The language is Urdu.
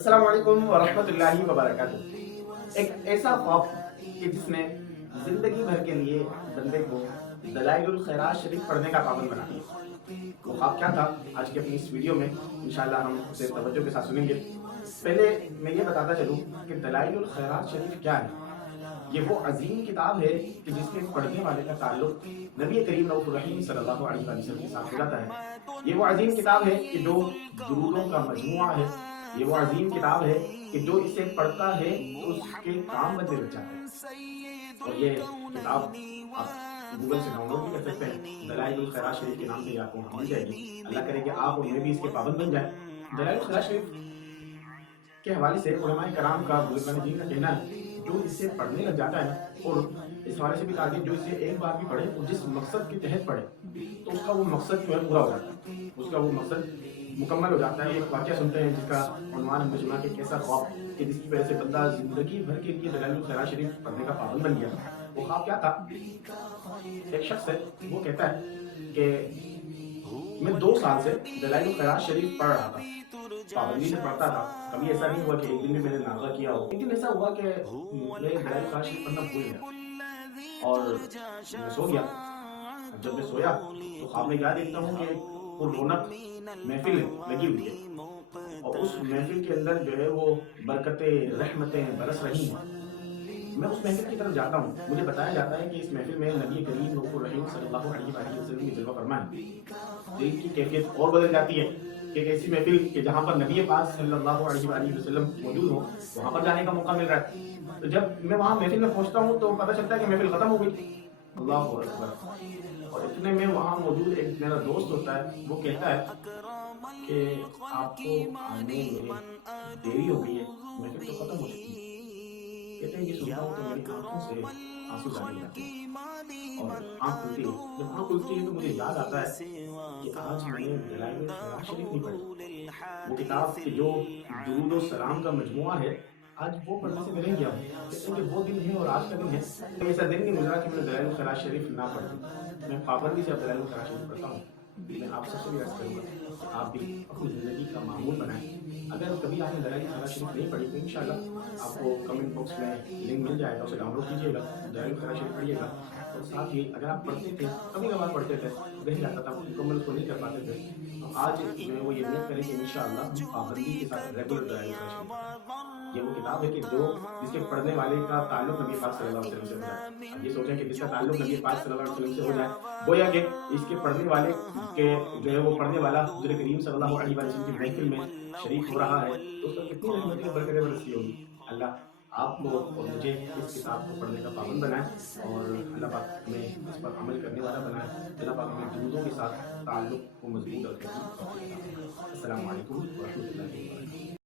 السلام علیکم ورحمۃ اللہ وبرکاتہ۔ ایک ایسا خواب کہ جس نے زندگی بھر کے لیے بندے کو دلائل الخیرات شریف پڑھنے کا پابند بنا دیا۔ وہ خواب کیا تھا؟ آج کی اپنی اس ویڈیو میں انشاءاللہ ہم اسے توجہ کے ساتھ سنیں گے۔ پہلے میں یہ بتاتا چلوں کہ دلائل الخیرات شریف کیا ہے۔ یہ وہ عظیم کتاب ہے کہ جس کے پڑھنے والے کا تعلق نبی کریم رؤوف الرحیم صلی اللہ علیہ وسلم کے ساتھ ہو جاتا ہے۔ یہ وہ عظیم کتاب ہے کہ جو درودوں کا مجموعہ ہے۔ یہ وہ عظیم کتاب ہے کہ جو اسے پڑھتا ہے تو اس کے کام بننے لگ جاتے ہیں۔ اور یہ کتاب آپ گوگل سے ڈاؤن لوڈ بھی کر سکتے ہیں۔ دلائل الخیرات شریف کے نام سے یہ آپ کو وہاں مل جائے گی۔ اللہ کرے کہ آپ اور میں بھی اس کے پابند بن جائیں۔ دلائل الخیرات شریف کے حوالے سے علماء کرام کا، بزرگان دین کا کہنا ہے جو اسے پڑھنے لگ جاتا ہے نا، اور اس حوالے سے بھی کہا کہ جو اسے ایک بار بھی پڑھے اور جس مقصد کے تحت پڑھے تو اس کا وہ مقصد جو ہے پورا ہو جاتا ہے، اس کا وہ مقصد مکمل ہو جاتا ہے۔ ایک واقعہ سنتے ہیں جس کا عنوان ہم نے سنا کہ ایسا خواب کہ جس کی وجہ سے بندہ زندگی بھر کے لیے دلائل الخیرات شریف پڑھنے کا پابند بن گیا۔ وہ خواب کیا تھا؟ ایک شخص ہے، وہ کہتا ہے کہ میں 2 سال سے دلائل الخیرات شریف پڑھ رہا تھا، پابندی سے پڑھتا تھا۔ کبھی ایسا نہیں ہوا کہ ایک دن میں نے ناغہ کیا ہو۔ ایک دن ایسا ہوا کہ میں دلائل الخیرات شریف پڑھنا بھول گیا اور میں سو گیا۔ جب میں سویا تو خواب میں کیا دیکھتا ہوں کہ وہ رونق محفل لگی ہوئی ہے اور اس محفل کے اندر جو ہے وہ برکتیں، رحمتیں برس رہی ہیں۔ میں اس محفل کی طرف جاتا ہوں، مجھے بتایا جاتا ہے کہ اس محفل میں نبی کریم رؤوف الرحیم صلی اللہ علیہ وآلہ وسلم کی جلوہ فرما ہے۔ دل کی کیفیت اور بدل جاتی ہے کہ ایک ایسی محفل کہ جہاں پر نبی پاک صلی اللہ علیہ وآلہ وسلم موجود ہو، وہاں پر جانے کا موقع مل رہا ہے۔ تو جب میں وہاں محفل میں پہنچتا ہوں تو پتہ چلتا ہے کہ محفل ختم ہو گئی۔ اللہ اکبر! اور اتنے میں وہاں موجود ایک میرا دوست ہوتا ہے، وہ کہتا ہے کہ آپ کو آنے میں دیری ہو گئی ہے، محفل تو ختم ہو چکی ہے۔ کہتے ہیں یہ سنتا ہوں تو میری آنکھوں سے آنسو جانے لگ جاتے ہیں اور آنکھ کھلتی ہے۔ جب آنکھ کھلتی ہے تو مجھے یاد آتا ہے کہ آج میں نے دلائل الخیرات شریف نہیں پڑھی، وہ کتاب کہ جو درود و سلام کا مجموعہ ہے، آج وہ پڑھنے سے میں رہ گیا ہوں۔ کہتے ہیں کہ وہ دن ہے اور آج کا دن ہے، کوئی ایسا دن نہیں گزرا کہ میں نے دلائل الخیرات شریف نہ پڑھی۔ میں پابندی سے اب دلائل الخیرات شریف پڑھتا ہوں۔ میں آپ سب سے بھی عرض کروں گا کہ آپ بھی اپنی زندگی کا معمول بنائیں۔ اگر کبھی آپ نے دلائل الخیرات شریف نہیں پڑھی تو انشاءاللہ آپ کو کمنٹ باکس میں لنک مل جائے گا، اسے ڈاؤن لوڈ کیجیے گا، دلائل الخیرات شریف پڑھیے گا۔ اور ساتھ ہی اگر آپ پڑھتے تھے، کبھی کبھار پڑھتے تھے، رہ جاتا تھا، مکمل اس کو نہیں کر پاتے تھے، تو آج جو ہے وہ یہ نیت کریں کہ انشاءاللہ ہم پابندی کے ساتھ ریگولر دلائل الخیرات شریف پڑھیں۔ یہ وہ کتاب ہے کہ جس کے پڑھنے والے کا تعلق نبی پاک صلی اللہ علیہ وسلم سے ہو جائے۔ اب یہ سوچیں کہ جس کا تعلق نبی پاک صلی اللہ علیہ وسلم سے ہو جائے، گویا کہ اس کے پڑھنے والے کے جو ہے وہ پڑھنے والا حضور کریم صلی اللہ علیہ وسلم کی محفل میں شریک ہو رہا ہے تو اس پر کتنی رحمتیں اور برکتیں برستی ہوگی۔ اللہ آپ کو اور مجھے اس کتاب کو پڑھنے کا پابند بنائے اور اللہ پاک ہمیں اس پر عمل کرنے والا بنائے۔ اللہ پاک ہمیں درودوں کے ساتھ تعلق کو مضبوط رکھنے کی توفیق عطا فرمائے۔ السلام علیکم ورحمۃ اللہ وبرکاتہ۔